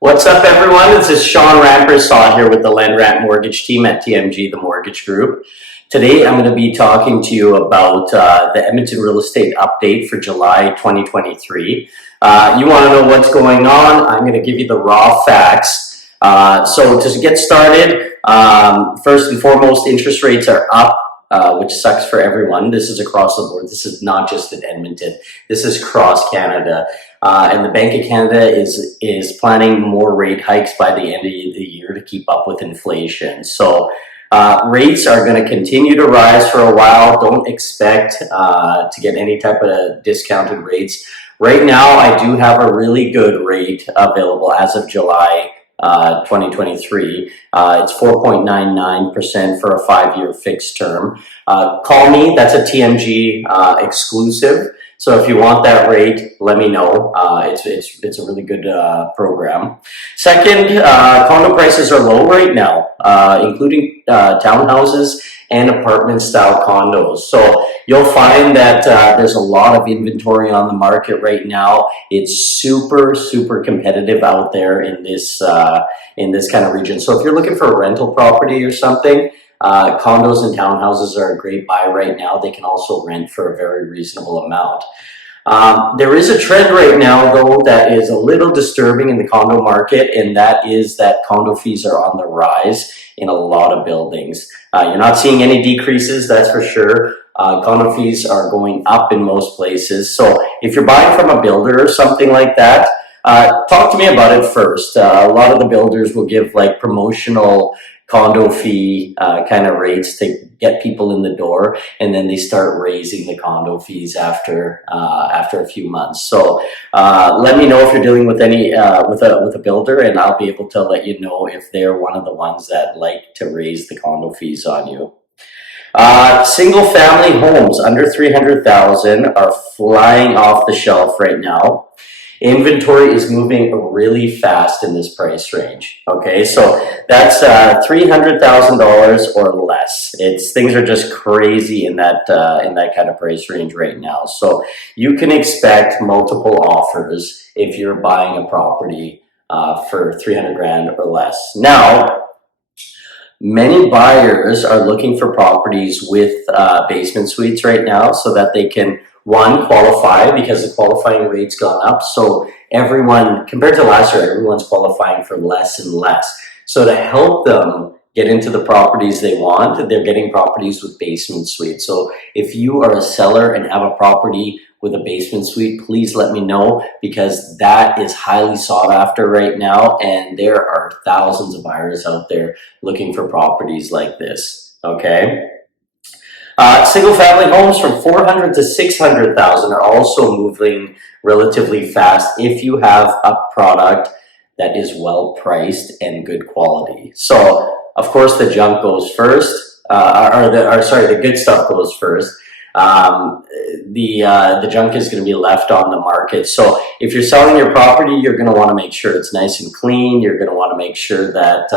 What's up, everyone? This is Sean Rampersaud here with the LendRat Mortgage team at TMG, the Mortgage Group. Today, I'm going to be talking to you about the Edmonton Real Estate update for July 2023. You want to know what's going on? I'm going to give you the raw facts. So to get started, first and foremost, interest rates are up. Which sucks for everyone. This is across the board. This is not just in Edmonton. This is across Canada. And the Bank of Canada is planning more rate hikes by the end of the year to keep up with inflation. So rates are going to continue to rise for a while. Don't expect to get any type of discounted rates. Right now, I do have a really good rate available as of July 2023. It's 4.99% for a 5-year fixed term. Call me. That's a TMG exclusive. So if you want that rate, let me know. It's a really good program. Second, condo prices are low right now, including townhouses and apartment-style condos. So you'll find that there's a lot of inventory on the market right now. It's super, super competitive out there in this kind of region. So if you're looking for a rental property or something, condos and townhouses are a great buy right now. They can also rent for a very reasonable amount. There is a trend right now, though, that is a little disturbing in the condo market, and that is that condo fees are on the rise in a lot of buildings. You're not seeing any decreases, that's for sure. Condo fees are going up in most places. So if you're buying from a builder or something like that, talk to me about it first. A lot of the builders will give like promotional condo fee kind of rates to get people in the door, and then they start raising the condo fees after a few months. So let me know if you're dealing with any with a builder, and I'll be able to let you know if they're one of the ones that like to raise the condo fees on you. Single family homes under 300,000 are flying off the shelf right now. Inventory is moving really fast in this price range. Okay, so that's $300,000 or less. Things are just crazy in that kind of price range right now. So you can expect multiple offers if you're buying a property for 300 grand or less. Now, many buyers are looking for properties with basement suites right now so that they can, one, qualify, because the qualifying rate's gone up. So everyone, compared to last year, everyone's qualifying for less and less. So to help them get into the properties they want, they're getting properties with basement suites. So if you are a seller and have a property with a basement suite, please let me know, because that is highly sought after right now, and there are thousands of buyers out there looking for properties like this. Okay. Single family homes from 400 to 600,000 are also moving relatively fast if you have a product that is well priced and good quality. So of course the junk goes first, the good stuff goes first. The junk is going to be left on the market. So if you're selling your property, you're going to want to make sure it's nice and clean. You're going to want to make sure that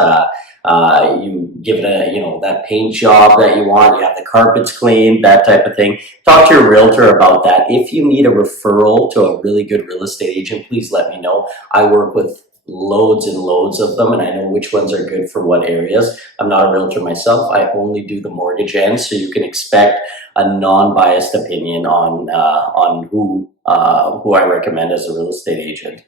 you give it that paint job that you want, you have the carpets clean, that type of thing. Talk to your realtor about that. If you need a referral to a really good real estate agent, please let me know. I work with loads and loads of them, and I know which ones are good for what areas. I'm not a realtor myself. I only do the mortgage end, so you can expect a non-biased opinion on who I recommend as a real estate agent.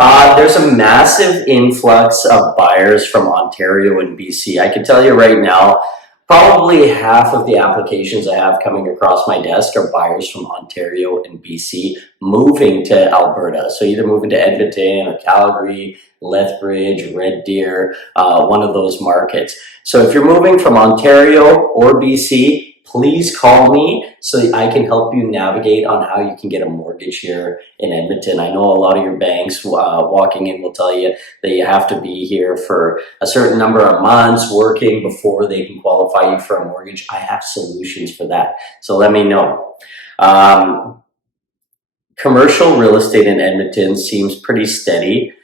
There's a massive influx of buyers from Ontario and BC. I can tell you right now, probably half of the applications I have coming across my desk are buyers from Ontario and BC moving to Alberta. So either moving to Edmonton or Calgary, Lethbridge, Red Deer, one of those markets. So if you're moving from Ontario or BC, please call me so I can help you navigate on how you can get a mortgage here in Edmonton. I know a lot of your banks walking in will tell you that you have to be here for a certain number of months working before they can qualify you for a mortgage. I have solutions for that. So let me know. Commercial real estate in Edmonton seems pretty steady.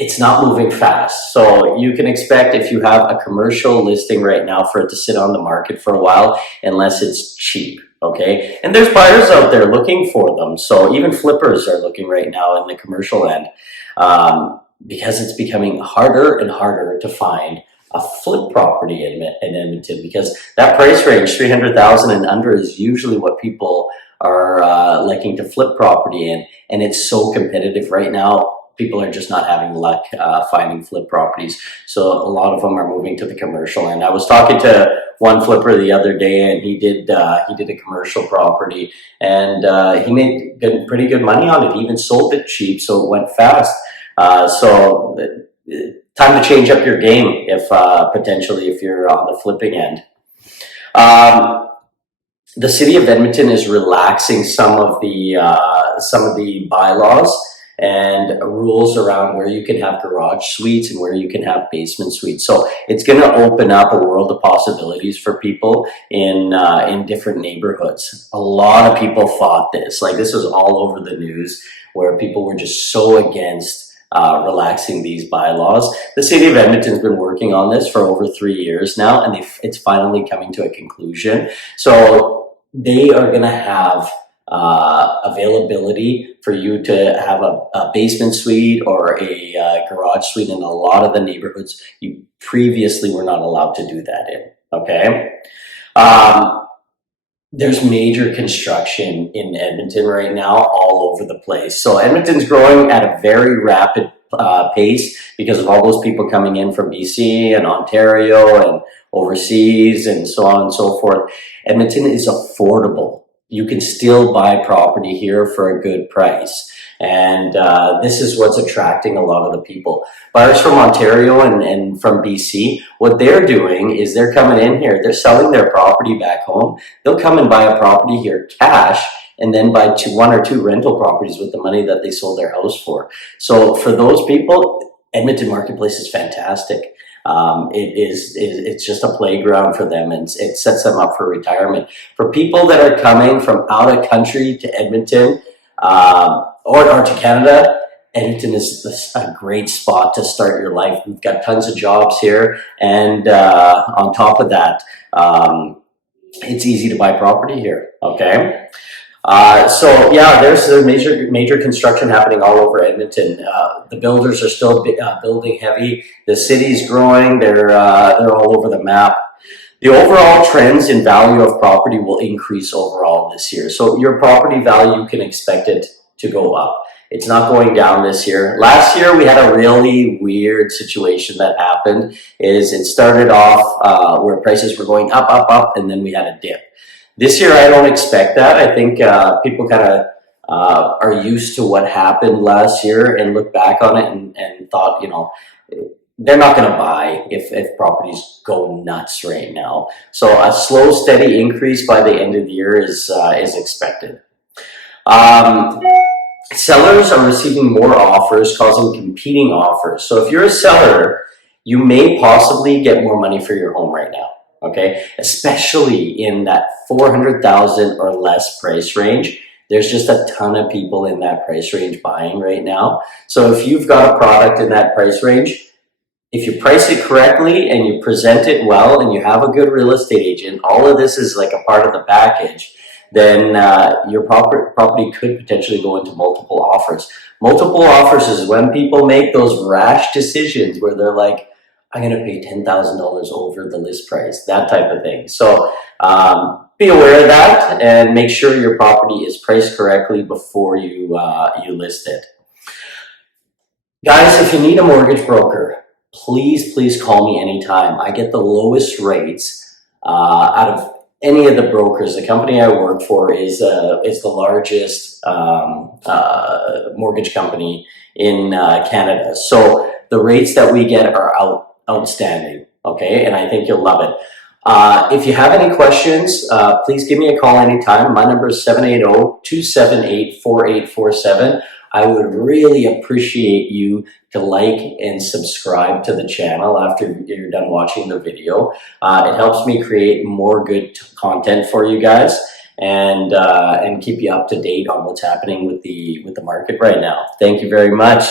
It's not moving fast. So you can expect, if you have a commercial listing right now, for it to sit on the market for a while, unless it's cheap. Okay. And there's buyers out there looking for them. So even flippers are looking right now in the commercial end. because it's becoming harder and harder to find a flip property in Edmonton, because that price range, 300,000 and under, is usually what people are liking to flip property in, and it's so competitive right now. People are just not having luck finding flip properties, so a lot of them are moving to the commercial. And I was talking to one flipper the other day, and he did a commercial property, and he made pretty good money on it. He even sold it cheap, so it went fast. So time to change up your game if potentially if you're on the flipping end. The city of Edmonton is relaxing some of the bylaws and rules around where you can have garage suites and where you can have basement suites. So it's going to open up a world of possibilities for people in different neighborhoods. A lot of people fought this. Like, this was all over the news, where people were just so against relaxing these bylaws. The city of Edmonton's been working on this for over 3 years now, and it's finally coming to a conclusion. So they are going to have availability for you to have a basement suite or a garage suite in a lot of the neighborhoods you previously were not allowed to do that in. Okay. There's major construction in Edmonton right now all over the place. So Edmonton's growing at a very rapid pace because of all those people coming in from BC and Ontario and overseas and so on and so forth. Edmonton is affordable. You can still buy property here for a good price. And this is what's attracting a lot of the people. Buyers from Ontario and from BC, what they're doing is they're coming in here, they're selling their property back home. They'll come and buy a property here cash, and then buy one or two rental properties with the money that they sold their house for. So for those people, Edmonton Marketplace is fantastic. It's just a playground for them, and it sets them up for retirement. For people that are coming from out of country to Edmonton, or to Canada, Edmonton is a great spot to start your life. We've got tons of jobs here, and on top of that, it's easy to buy property here. Okay. So yeah, there's major construction happening all over Edmonton. The builders are still building heavy. The city's growing. They're all over the map. The overall trends in value of property will increase overall this year. So your property value, you can expect it to go up. It's not going down this year. Last year, we had a really weird situation that happened. It started off where prices were going up, and then we had a dip. This year, I don't expect that. I think people kind of are used to what happened last year and look back on it and thought, they're not going to buy if properties go nuts right now. So a slow, steady increase by the end of the year is expected. Sellers are receiving more offers, causing competing offers. So if you're a seller, you may possibly get more money for your home right now. Okay, especially in that 400,000 or less price range. There's just a ton of people in that price range buying right now. So if you've got a product in that price range, if you price it correctly and you present it well and you have a good real estate agent, all of this is like a part of the package, then your property could potentially go into multiple offers. Multiple offers is when people make those rash decisions where they're like, I'm going to pay $10,000 over the list price, that type of thing. So be aware of that and make sure your property is priced correctly before you list it. Guys, if you need a mortgage broker, please call me anytime. I get the lowest rates out of any of the brokers. The company I work for is the largest mortgage company in Canada. So the rates that we get are outstanding, okay? And I think you'll love it. If you have any questions, please give me a call anytime. My number is 780-278-4847. I would really appreciate you to like and subscribe to the channel after you're done watching the video. It helps me create more good content for you guys and keep you up to date on what's happening with the market right now. Thank you very much.